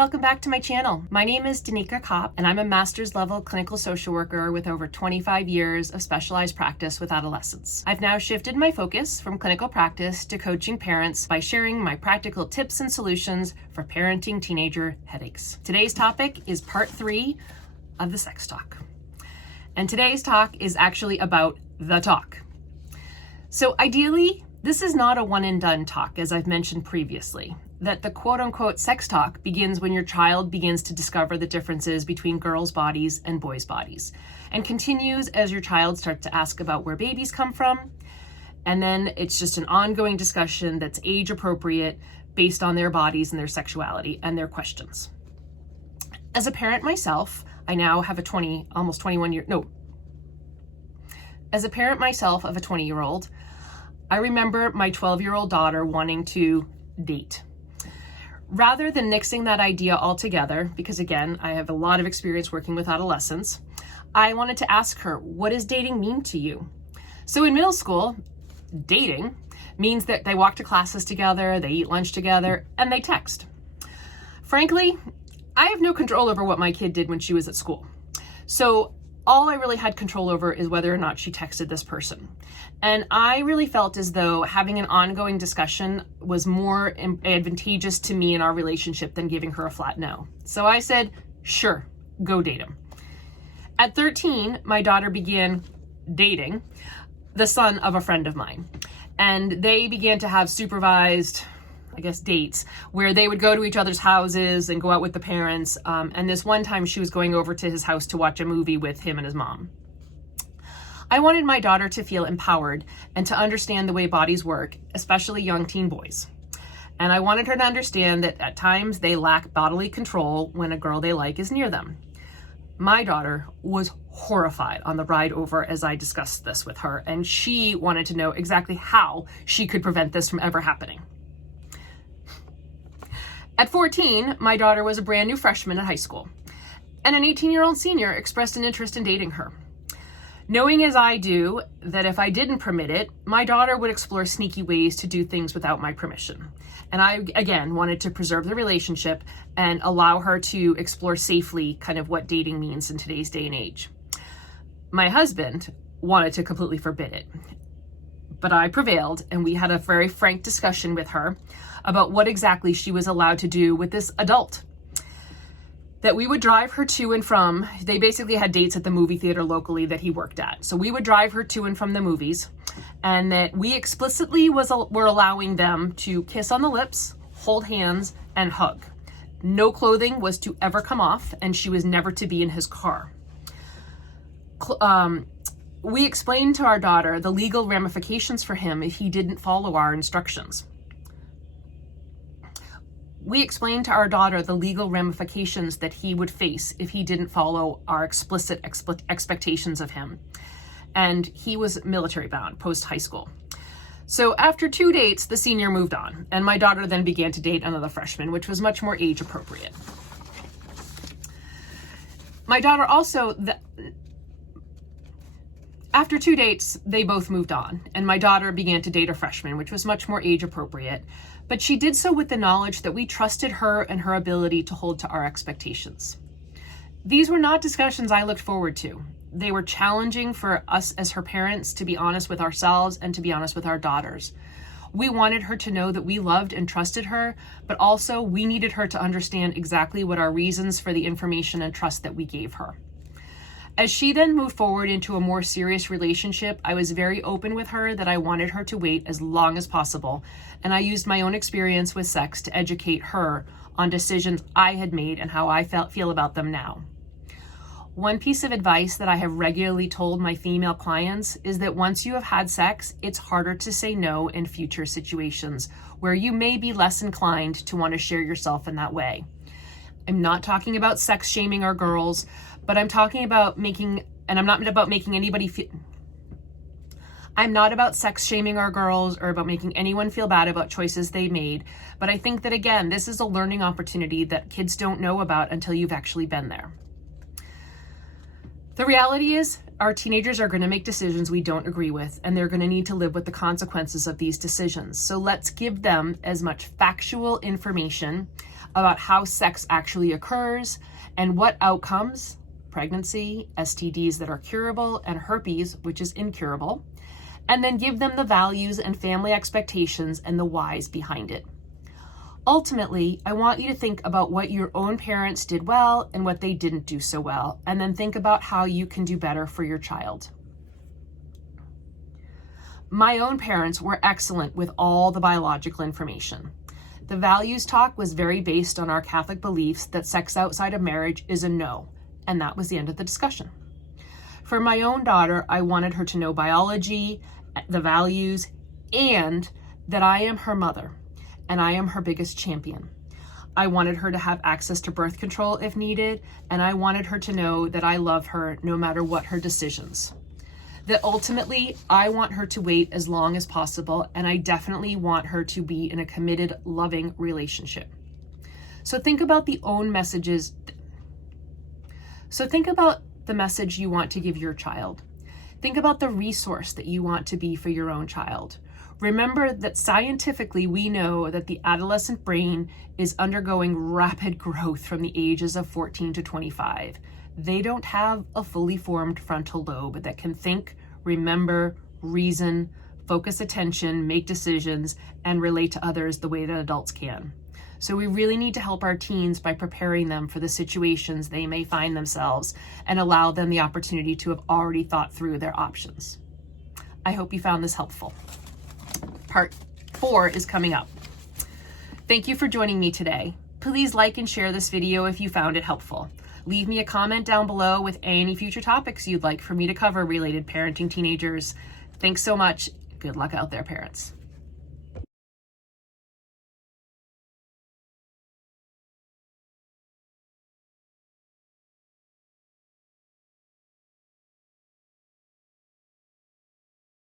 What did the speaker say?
Welcome back to my channel. My name is Danica Kopp, and I'm a master's level clinical social worker with over 25 years of specialized practice with adolescents. I've now shifted my focus from clinical practice to coaching parents by sharing my practical tips and solutions for parenting teenager headaches. Today's topic is part 3 of the sex talk. And today's talk is actually about the talk. So ideally, this is not a one and done talk, as I've mentioned previously, that the quote unquote sex talk begins when your child begins to discover the differences between girls' bodies and boys' bodies, and continues as your child starts to ask about where babies come from. And then it's just an ongoing discussion that's age appropriate based on their bodies and their sexuality and their questions. As a parent myself, I now have As a parent myself of a 20-year-old, I remember my 12-year-old daughter wanting to date. Rather than nixing that idea altogether, because again, I have a lot of experience working with adolescents, I wanted to ask her, what does dating mean to you? So in middle school, dating means that they walk to classes together, they eat lunch together, and they text. Frankly, I have no control over what my kid did when she was at school. So all I really had control over is whether or not she texted this person. And I really felt as though having an ongoing discussion was more advantageous to me in our relationship than giving her a flat no. So I said, sure, go date him. At 13, my daughter began dating the son of a friend of mine. And they began to have supervised, dates where they would go to each other's houses and go out with the parents. And this one time she was going over to his house to watch a movie with him and his mom. I wanted my daughter to feel empowered and to understand the way bodies work, especially young teen boys. And I wanted her to understand that at times they lack bodily control when a girl they like is near them. My daughter was horrified on the ride over as I discussed this with her, and she wanted to know exactly how she could prevent this from ever happening. At 14, my daughter was a brand new freshman at high school, and an 18-year-old senior expressed an interest in dating her. Knowing as I do that if I didn't permit it, my daughter would explore sneaky ways to do things without my permission. And I, again, wanted to preserve the relationship and allow her to explore safely kind of what dating means in today's day and age. My husband wanted to completely forbid it, but I prevailed, and we had a very frank discussion with her about what exactly she was allowed to do with this adult. That we would drive her to and from, they basically had dates at the movie theater locally that he worked at. So we would drive her to and from the movies, and that we explicitly were allowing them to kiss on the lips, hold hands, and hug. No clothing was to ever come off, and she was never to be in his car. We explained to our daughter the legal ramifications for him if he didn't follow our instructions. We explained to our daughter the legal ramifications that he would face if he didn't follow our explicit expectations of him. And he was military bound post-high school. So after 2 dates, the senior moved on, and my daughter then began to date another freshman, which was much more age appropriate. My daughter also, after 2 dates, they both moved on, and my daughter began to date a freshman, which was much more age appropriate. But she did so with the knowledge that we trusted her and her ability to hold to our expectations. These were not discussions I looked forward to. They were challenging for us as her parents to be honest with ourselves and to be honest with our daughters. We wanted her to know that we loved and trusted her, but also we needed her to understand exactly what our reasons for the information and trust that we gave her. As she then moved forward into a more serious relationship, I was very open with her that I wanted her to wait as long as possible, and I used my own experience with sex to educate her on decisions I had made and how I feel about them now. One piece of advice that I have regularly told my female clients is that once you have had sex, it's harder to say no in future situations where you may be less inclined to want to share yourself in that way. I'm not talking about sex shaming our girls, but I'm talking about I'm not about sex shaming our girls or about making anyone feel bad about choices they made. But I think that, again, this is a learning opportunity that kids don't know about until you've actually been there. The reality is our teenagers are going to make decisions we don't agree with, and they're going to need to live with the consequences of these decisions. So let's give them as much factual information about how sex actually occurs and what outcomes, pregnancy, STDs that are curable, and herpes, which is incurable, and then give them the values and family expectations and the whys behind it. Ultimately, I want you to think about what your own parents did well and what they didn't do so well, and then think about how you can do better for your child. My own parents were excellent with all the biological information. The values talk was very based on our Catholic beliefs that sex outside of marriage is a no, and that was the end of the discussion. For my own daughter, I wanted her to know biology, the values, and that I am her mother, and I am her biggest champion. I wanted her to have access to birth control if needed, and I wanted her to know that I love her no matter what her decisions. That ultimately, I want her to wait as long as possible, and I definitely want her to be in a committed, loving relationship. So think about the message you want to give your child. Think about the resource that you want to be for your own child. Remember that scientifically, we know that the adolescent brain is undergoing rapid growth from the ages of 14 to 25. They don't have a fully formed frontal lobe that can think, remember, reason, focus attention, make decisions, and relate to others the way that adults can. So we really need to help our teens by preparing them for the situations they may find themselves and allow them the opportunity to have already thought through their options. I hope you found this helpful. Part 4 is coming up. Thank you for joining me today. Please like and share this video if you found it helpful. Leave me a comment down below with any future topics you'd like for me to cover related parenting teenagers. Thanks so much. Good luck out there, parents.